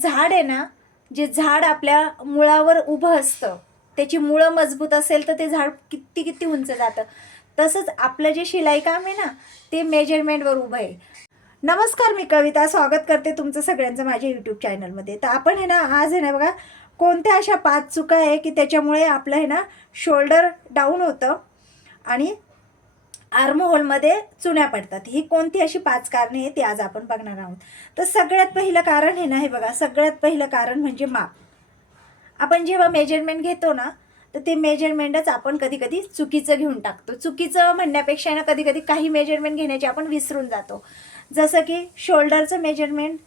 झाड आहे ना, जे झाड आपल्या मुळावर उभं असतं, त्याची मुळं मजबूत असेल तर ते झाड किती किती उंच जातं. तसंच आपलं जे शिलाई काम आहे ना, ते मेजरमेंटवर उभं आहे. नमस्कार, मी कविता स्वागत करते तुमचं सगळ्यांचं माझ्या यूट्यूब चॅनलमध्ये. तर आपण आहे ना, आज आहे ना बघा, कोणत्या अशा 5 चुका आहे की त्याच्यामुळे आपलं आहे ना शोल्डर डाऊन होतं आणि आर्महोलमध्ये चुन्या पडतात. ही कोणती अशी 5 कारणे आहे ती आज आपण बघणार आहोत. तर सगळ्यात पहिलं कारण आहे ना, हे बघा, सगळ्यात पहिलं कारण म्हणजे माप. आपण जेव्हा मेजरमेंट घेतो ना, तर ते मेजरमेंटच आपण कधी कधी चुकीचं घेऊन टाकतो. चुकीचं म्हणण्यापेक्षा ना कधी कधी काही मेजरमेंट घेण्याचे आपण विसरून जातो. जसं की शोल्डरचं मेजरमेंट,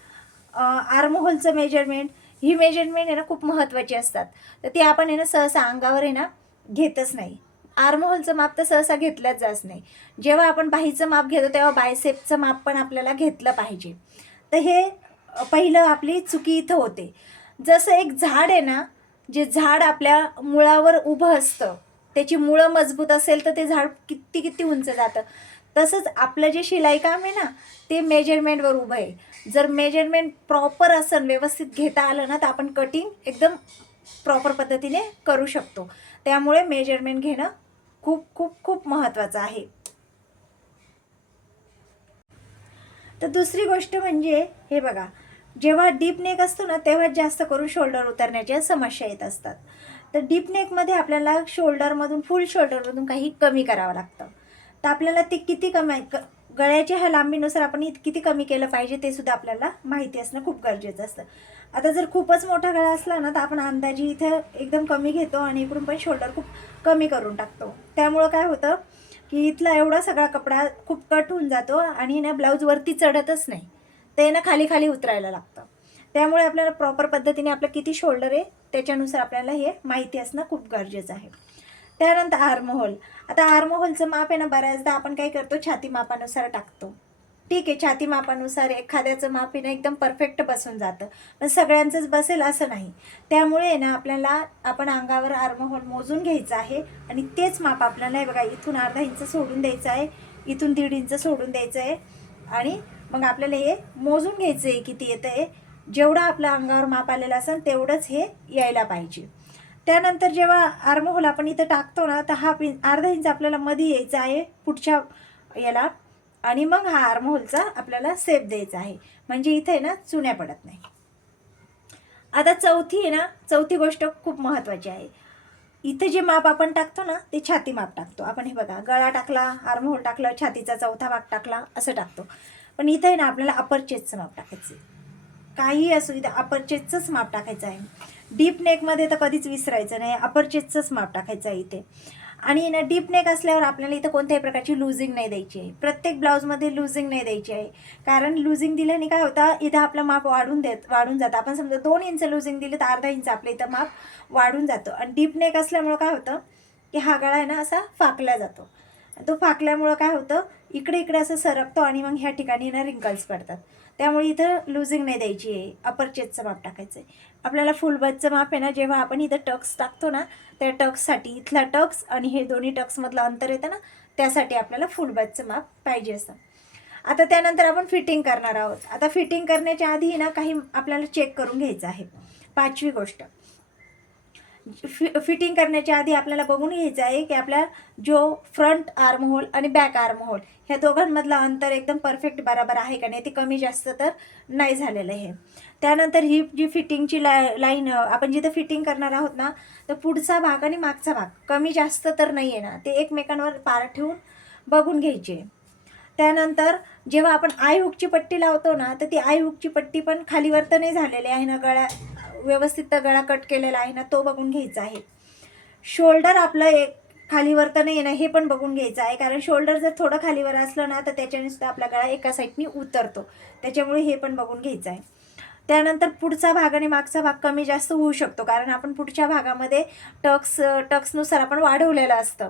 आर्महोलचं मेजरमेंट, ही मेजरमेंट आहे ना खूप महत्त्वाची असतात. तर ती आपण आहे ना सहसा अंगावर आहे ना घेतच नाही. आर्महोलचं माप तर सहसा घेतलंच जात नाही. जेव्हा आपण बाहीचं माप घेतो तेव्हा बायसेपचं माप पण आपल्याला घेतलं पाहिजे. तर हे पहिलं आपली चुकी इथं होते. जसं एक झाड आहे ना, जे झाड आपल्या मुळावर उभं असतं, त्याची मुळं मजबूत असेल तर ते झाड किती किती उंच जातं. तसंच आपलं जे शिलाई काम आहे ना, ते मेजरमेंटवर उभं आहे. जर मेजरमेंट प्रॉपर असेल, व्यवस्थित घेता आलं ना, तर आपण कटिंग एकदम प्रॉपर पद्धतीने करू शकतो. त्यामुळे मेजरमेंट घेणं खूप खूप खूप महत्त्वाचं आहे. तर दुसरी गोष्ट म्हणजे हे बघा, जेव्हा डीप नेक असतो ना, तेव्हा जास्त करून शोल्डर उतरण्याच्या समस्या येत असतात. तर डीप नेकमध्ये आपल्याला शोल्डरमधून, फुल शोल्डरमधून काही कमी करावं लागतं. तर आपल्याला ते किती कमी, गळ्याच्या ह्या लांबीनुसार आपण किती कमी केलं पाहिजे ते सुद्धा आपल्याला माहिती असणं खूप गरजेचं असतं. आता जर खूपच मोठा गळा असला ना, तर आपण अंदाजी इथं एकदम कमी घेतो आणि इकडून पण शोल्डर खूप कमी करून टाकतो. त्यामुळं काय होतं की इथला एवढा सगळा कपडा खूप कट होऊन जातो आणि ना ब्लाऊज वरती चढतच नाही, ते ना खाली खाली उतरायला लागतं. त्यामुळे आपल्याला प्रॉपर पद्धतीने आपलं किती शोल्डर आहे त्याच्यानुसार आपल्याला हे माहिती असणं खूप गरजेचं आहे. त्यानंतर आर्महोल. आता आर्महोलचं माप आहे ना, बऱ्याचदा आपण काय करतो, छाती मापानुसार टाकतो. ठीक आहे, छाती मापानुसार एखाद्याचं माप आहे ना एकदम परफेक्ट बसून जातं, पण सगळ्यांचंच बसेल असं नाही. त्यामुळे आहे ना आपल्याला, आपण अंगावर आर्महोल मोजून घ्यायचं आहे आणि तेच माप आपल्याला हे बघा, इथून अर्धा इंच सोडून द्यायचं आहे, इथून 1.5 इंच सोडून द्यायचं आहे आणि मग आपल्याला हे मोजून घ्यायचं आहे किती येतं आहे. जेवढं आपल्या अंगावर माप आलेलं असेल तेवढंच हे यायला पाहिजे. त्यानंतर जेव्हा आर्महोल आपण इथं टाकतो ना, तर अर्धा इंच आपल्याला मध्ये यायचा आहे पुढच्या याला, आणि मग हा आर्महोलचा आपल्याला सेप द्यायचा आहे, म्हणजे इथे आहे ना चुन्या पडत नाही. आता चौथी आहे ना, चौथी गोष्ट खूप महत्त्वाची आहे. इथे जे माप आपण टाकतो ना, ते छाती माप टाकतो आपण. हे बघा, गळा टाकला, आर्महोल टाकला, छातीचा चौथा भाग टाकला, असं टाकतो. पण इथे आहे ना आपल्याला अपर चेस्टचं माप टाकायचं आहे. काही असू, इथं अपर चेस्टचंच माप टाकायचं आहे. डीप नेकमध्ये तर कधीच विसरायचं नाही, अपर चेस्टचंच माप टाकायचं आहे इथे. आणि ना डीप नेक असल्यावर आपल्याला इथं कोणत्याही प्रकारची लुझिंग नाही द्यायची आहे. प्रत्येक ब्लाऊजमध्ये लुझिंग नाही द्यायची आहे. कारण लुझिंग दिल्याने काय होतं, इथं आपलं माप वाढून जातं. आपण समजा 2 इंच लुझिंग दिली तर अर्धा इंच आपलं इथं माप वाढून जातं. आणि डीप नेक असल्यामुळं काय होतं की हा गळा आहे ना असा फाकला जातो. तो फाकल्यामुळं काय होतं, इकडे इकडे असं सरकतो आणि मग ह्या ठिकाणी ना रिंकल्स पडतात. त्यामुळे इथं लुझिंग नाही द्यायची आहे, अपर चेस्टचं माप टाकायचं आहे. आपल्याला फुल बजचं माप आहे ना, जेव्हा आपण इथं टक्स टाकतो ना, त्या टक्ससाठी इथला टक्स आणि हे दोन्ही टक्समधलं अंतर येतं ना, त्यासाठी आपल्याला फुल बजचं माप पाहिजे असतं. आता त्यानंतर आपण फिटिंग करणार आहोत. आता फिटिंग करण्याच्या आधी ना काही आपल्याला चेक करून घ्यायचं आहे. 5वी गोष्ट, फिटिंग करण्याच्या आधी आपल्याला बघून घ्यायचं आहे की आपल्या जो फ्रंट आर्महोल आणि बॅक आर्महोल ह्या दोघांमधलं अंतर एकदम परफेक्ट बरोबर आहे का नाही, ते कमी जास्त तर नाही झालेलं आहे. त्यानंतर ही जी फिटिंगची लाईन आपण जिथं फिटिंग करणार आहोत ना, तर पुढचा भाग आणि मागचा भाग कमी जास्त तर नाही आहे ना, ते एकमेकांवर पार ठेवून बघून घ्यायचे. त्यानंतर जेव्हा आपण आय हुकची पट्टी लावतो ना, तर ती आय हुकची पट्टी पण खालीवर तर नाही झालेली आहे ना, गळा व्यवस्थित गळा कट केलेला आहे ना, तो बघून घ्यायचा आहे. शोल्डर आपलं एक खालीवर तर नाही आहे ना, हे पण बघून घ्यायचं आहे. कारण शोल्डर जर थोडं खालीवर असलं ना, तर त्याच्याने सुद्धा आपला गळा एका साईडनी उतरतो. त्याच्यामुळे हे पण बघून घ्यायचं आहे. त्यानंतर पुढचा भाग आणि मागचा भाग कमी जास्त होऊ शकतो, कारण आपण पुढच्या भागामध्ये टक्सनुसार आपण वाढवलेलं असतं,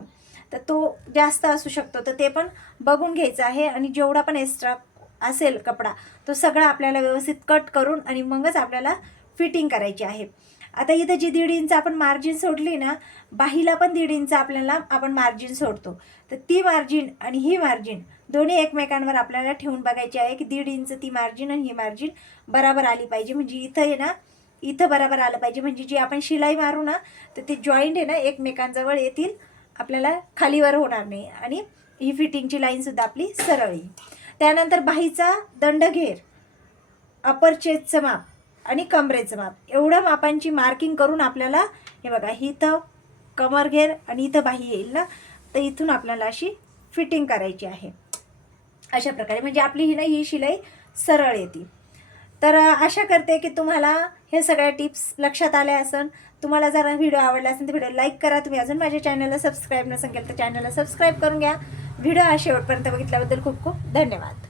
तर तो जास्त असू शकतो. तर ते पण बघून घ्यायचं आहे आणि जेवढा पण एक्स्ट्रा असेल कपडा, तो सगळा आपल्याला व्यवस्थित कट करून आणि मगच आपल्याला फिटिंग करायची आहे. आता इथं जी 1.5 इंच आपण मार्जिन सोडली ना, बाहीला पण 1.5 इंच आपल्याला आपण मार्जिन सोडतो. तर ती मार्जिन आणि ही मार्जिन दोन्ही एकमेकांवर आपल्याला ठेवून बघायची आहे की 1.5 इंच ती मार्जिन आणि ही मार्जिन बराबर आली पाहिजे. म्हणजे इथं आहे ना, इथं बराबर आलं पाहिजे. म्हणजे जी आपण शिलाई मारू ना तर ते जॉईंट आहे ना एकमेकांजवळ येतील, आपल्याला खालीवर होणार नाही. आणि ही फिटिंगची लाईनसुद्धा आपली सरळ येईल. त्यानंतर बाहीचा दंडघेर, अपर चेस्टचं माप आणि कमरेचं माप एवढं मापांची मार्किंग करून आपल्याला हे बघा इथं कमर घेर आणि इथं बाही येईल ना, तर इथून आपल्याला अशी फिटिंग करायची आहे अशा प्रकारे. म्हणजे आपली ही शिलाई सरळ येते. तर आशा करते की तुम्हाला हे सगळ्या टिप्स लक्षात आल्या असेल. तुम्हाला जर व्हिडिओ आवडला असेल तर व्हिडिओ लाईक करा. तुम्ही अजून माझ्या चॅनलला सबस्क्राईब नसेल केलं तर चॅनलला सबस्क्राईब करून घ्या. व्हिडिओ हा शेवटपर्यंत बघितल्याबद्दल खूप खूप धन्यवाद.